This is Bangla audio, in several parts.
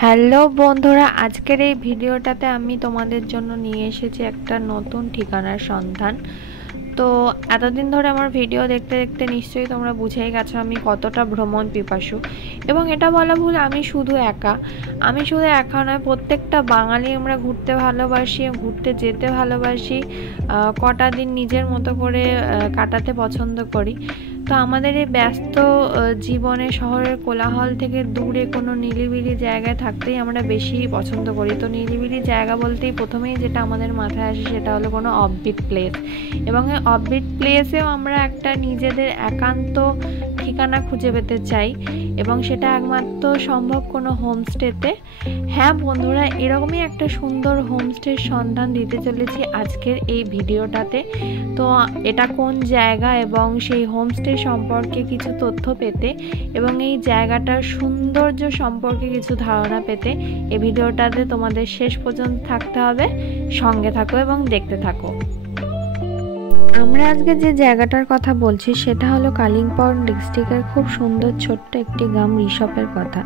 হ্যালো বন্ধুরা, আজকের এই ভিডিওটাতে আমি তোমাদের জন্য নিয়ে এসেছি একটা নতুন ঠিকানার সন্ধান। তো এতদিন ধরে আমার ভিডিও দেখতে দেখতে নিশ্চয়ই তোমরা বুঝেই গেছো আমি কতটা ভ্রমণ পিপাসু। এবং এটা বলা ভুল, আমি শুধু একা নয়, প্রত্যেকটা বাঙালি আমরা ঘুরতে ভালোবাসি, ঘুরতে যেতে ভালোবাসি, কটা দিন নিজের মতো করে কাটাতে পছন্দ করি। তো আমাদের এই ব্যস্ত জীবনে শহরের কোলাহল থেকে দূরে কোনো নিরিবিলি জায়গায় থাকতেই আমরা বেশি পছন্দ করি। তো নিরিবিলি জায়গা বলতেই প্রথমেই যেটা আমাদের মাথায় আসে সেটা হলো কোনো অফবিট প্লেস। এবং এই অফবিট প্লেসেও আমরা একটা নিজেদের একান্ত ঠিকানা খুঁজে পেতে চাই, এবং সেটা একমাত্র সম্ভব কোনো হোমস্টেতে। হ্যাঁ বন্ধুরা, এরকমই একটা সুন্দর হোমস্টের সন্ধান দিতে চলেছি আজকের এই ভিডিওটাতে। তো এটা কোন জায়গা এবং সেই হোমস্টে সম্পর্কে কিছু তথ্য পেতে এবং এই জায়গাটার সৌন্দর্য সম্পর্কে কিছু ধারণা পেতে এই ভিডিওটাতে তোমাদের শেষ পর্যন্ত থাকতে হবে। সঙ্গে থাকো এবং দেখতে থাকো। আমরা আজকে যে জায়গাটার কথা বলছি সেটা হলো কালিম্পং ডিস্ট্রিক্টের খুব সুন্দর ছোট্ট একটি গ্রাম ঋষভের কথা।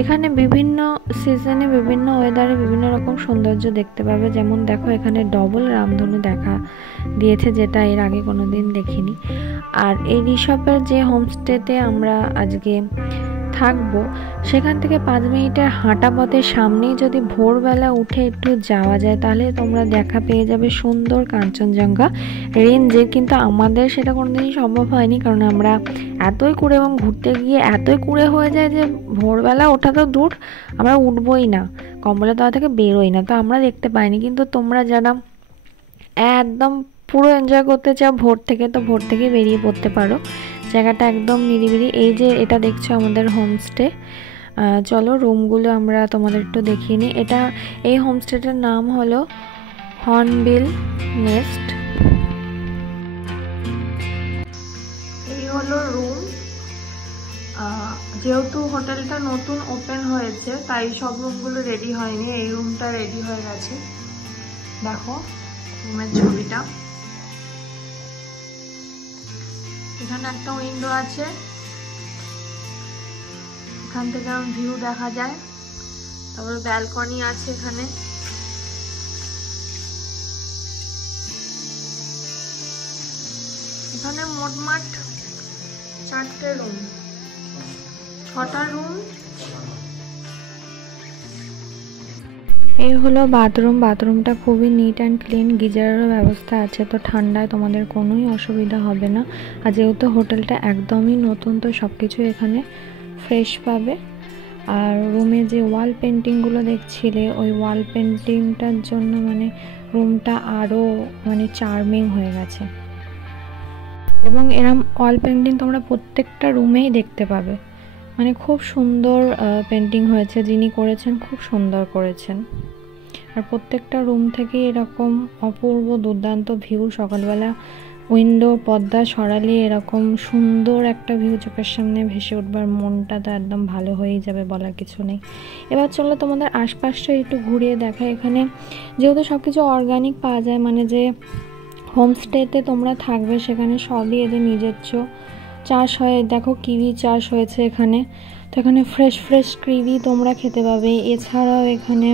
এখানে বিভিন্ন সিজনে বিভিন্ন ওয়েদারে বিভিন্ন রকম সৌন্দর্য দেখতে পাবে। যেমন দেখো, এখানে ডবল রামধনু দেখা দিয়েছে, যেটা এর আগে কোনোদিন দেখিনি। আর এই ঋষভের যে হোমস্টেতে আমরা আজকে থাকবো সেখান থেকে 5 মিনিটের হাঁটা পথের সামনেই যদি ভোরবেলা উঠে একটু যাওয়া যায় তাহলে তোমরা দেখা পেয়ে যাবে সুন্দর কাঞ্চনজঙ্ঘা রেঞ্জের। কিন্তু আমাদের সেটা কোনোদিনই সম্ভব হয়নি, কারণ আমরা এতই কুড়ে এবং ঘুরতে গিয়ে এতই কুড়ে হয়ে যায় যে ভোরবেলা ওঠা তো দূর, আমরা উঠবই না, কম্বলের তলা থেকে বেরোই না। তো আমরা দেখতে পাইনি। কিন্তু তোমরা যারা একদম পুরো এনজয় করতে চাও ভোর থেকে, তো ভোর থেকে বেরিয়ে পড়তে পারো। জায়গাটা একদম নিরিবিলি। এই যে এটা দেখছো আমাদের হোমস্টে। চলো রুমগুলো আমরা তোমাদের একটু দেখিয়ে নিই। এই হোমস্টেটার নাম হলো হর্নবিল নেস্ট। এই হলো রুম। যেহেতু হোটেলটা নতুন ওপেন হয়েছে তাই সব রুমগুলো রেডি হয়নি, এই রুমটা রেডি হয়ে গেছে। দেখো রুমের ছবিটা। এখানে একটা উইন্ডো আছে, এখান থেকে ভিউ দেখা যায়। তারপর ব্যালকনি আছে এখানে। এখানে মোটমাট 4টে রুম, 6টা রুম। এই হলো বাথরুমটা খুবই নিট অ্যান্ড ক্লিন, গিজারেরও ব্যবস্থা আছে। তো ঠান্ডায় তোমাদের কোনোই অসুবিধা হবে না। আর যেহেতু হোটেলটা একদমই নতুন তো সব কিছু এখানে ফ্রেশ পাবে। আর রুমে যে ওয়াল পেন্টিংগুলো দেখছিলে, ওই ওয়াল পেন্টিংটার জন্য রুমটা আরও চার্মিং হয়ে গেছে। এবং এরম ওয়াল পেন্টিং তোমরা প্রত্যেকটা রুমেই দেখতে পাবে। খুব সুন্দর পেন্টিং হয়েছে, যিনি করেছেন খুব সুন্দর করেছেন। আর প্রত্যেকটা রুম থেকে এরকম অপূর্ব দুর্দান্ত ভিউ। সকালবেলা উইন্ডো পর্দা সরালে এরকম সুন্দর একটা ভিউ চোখের সামনে ভেসে উঠবার, মনটা তো একদম ভালো হয়েই যাবে, বলার কিছু নেই। এবার চলো তোমাদের আশপাশটা একটু ঘুরিয়ে দেখা। এখানে যেহেতু সব কিছু অর্গানিক পাওয়া যায়, যে হোমস্টেতে তোমরা থাকবে সেখানে সবই এদের নিজস্ব চাষ হয়। দেখো কিউই চাষ হয়েছে এখানে। তো এখানে ফ্রেশ কিউই তোমরা খেতে পাবে। এছাড়াও এখানে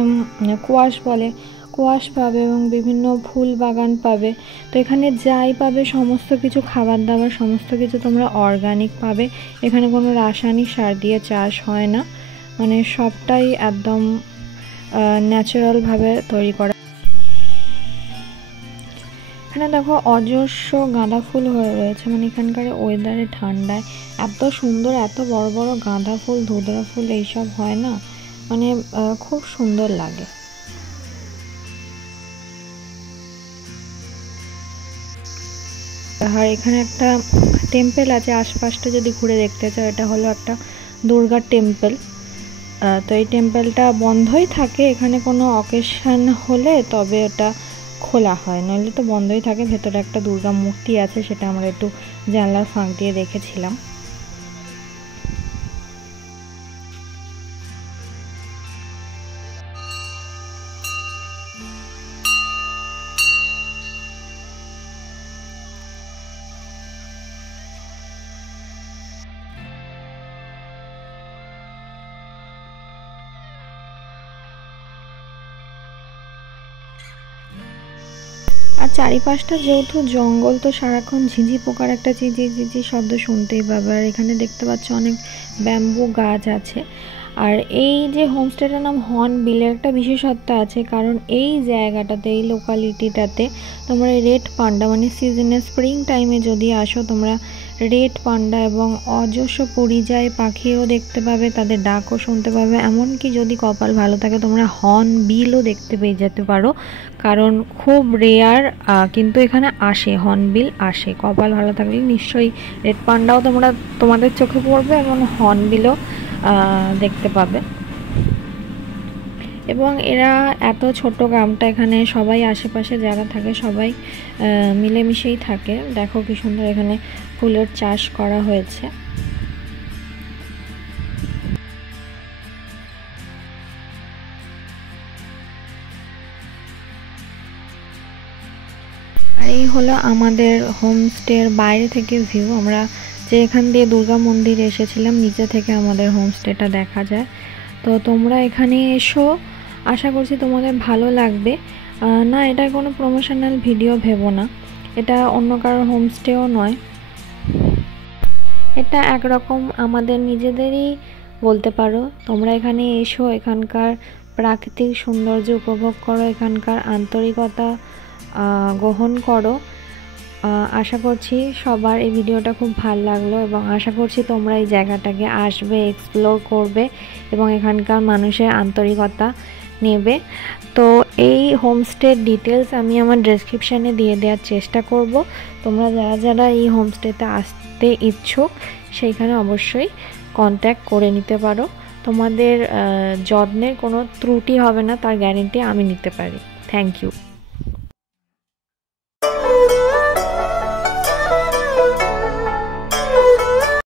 কোয়াশ পাবে এবং বিভিন্ন ফুল বাগান পাবে। তো এখানে যাই পাবে সমস্ত কিছু খাবার দাবার সমস্ত কিছু তোমরা অর্গানিক পাবে। এখানে কোনো রাসায়নিক সার দিয়ে চাষ হয় না, সবটাই একদম ন্যাচারালভাবে তৈরি করা। এখানে দেখো অজস্র গাঁদা ফুল হয়ে রয়েছে। এখানকার ওয়েদারে ঠান্ডায় এত সুন্দর, এত বড় বড় গাঁদা ফুল, ধুতরা ফুল এইসব হয় না, খুব সুন্দর লাগে। আর এখানে একটা টেম্পল আছে, আশপাশটা যদি ঘুরে দেখতে চাও, এটা হলো একটা দুর্গা টেম্পল। তো এই টেম্পলটা বন্ধই থাকে, এখানে কোনো অকেশন হলে তবে ওটা খোলা হয়, নইলে তো বন্ধই থাকে। ভেতরে একটা দুর্গা মূর্তি আছে, সেটা আমরা একটু জানলার ফাঁক দিয়ে দেখেছিলাম। আর চারিপাশটা যেহেতু জঙ্গল, তো সারাক্ষণ ঝিঁঝি পোকার একটা চিঁচি চিঁচি শব্দ শুনতেই পাবে। আর এখানে দেখতে পাচ্ছ অনেক ব্যাম্বু গাছ আছে। আর এই যে হোমস্টেটার নাম হর্নবিলের একটা বিশেষত্ব আছে, কারণ এই জায়গাটাতে, এই লোকালিটিটাতে তোমরা রেড পান্ডা, মানে সিজনে স্প্রিং টাইমে যদি আসো তোমরা রেড পান্ডা এবং অজস্র পরিযায়ী পাখিও দেখতে পাবে, তাদের ডাকও শুনতে পাবে। এমনকি যদি কপাল ভালো থাকে তোমরা হর্নবিলও দেখতে পেয়ে যেতে পারো, কারণ খুব রেয়ার কিন্তু এখানে আসে, হর্নবিল আসে। কপাল ভালো থাকলে নিশ্চয়ই রেড পান্ডাও তোমাদের চোখে পড়বে এবং হর্নবিলও দেখতে পাবে। এবং এরা এত ছোট গ্রামটা, এখানে সবাই আশেপাশে যারা থাকে সবাই মিলেমিশেই থাকে। দেখো কি সুন্দর এখানে ফুলের চাষ করা হয়েছে। আর এই হলো আমাদের হোমস্টের বাইরে থেকে ভিউ। আমরা যে এখান দিয়ে দুর্গা মন্দিরে এসেছিলাম, নিচে থেকে আমাদের হোমস্টেটা দেখা যায়। তো তোমরা এখানে এসো, আশা করছি তোমাদের ভালো লাগবে। না, এটা কোনো প্রমোশনাল ভিডিও ভেবো না, এটা অন্য কারোর হোমস্টেও নয়, এটা একরকম আমাদের নিজেদেরই বলতে পারো। তোমরা এখানে এসো, এখানকার প্রাকৃতিক সৌন্দর্য উপভোগ করো, এখানকার আন্তরিকতা গ্রহণ করো। আশা করছি সবার এই ভিডিওটা খুব ভালো লাগলো এবং আশা করছি তোমরা এই জায়গাটাকে আসবে, এক্সপ্লোর করবে এবং এখানকার মানুষের আন্তরিকতা নেবে। তো এই হোমস্টের ডিটেলস আমি আমার ডেসক্রিপশানে দিয়ে দেওয়ার চেষ্টা করব। তোমরা যারা যারা এই হোমস্টেতে আসতে ইচ্ছুক সেইখানে অবশ্যই কন্ট্যাক্ট করে নিতে পারো। তোমাদের যত্নের কোনো ত্রুটি হবে না, তার গ্যারেন্টি আমি নিতে পারি। Thank you.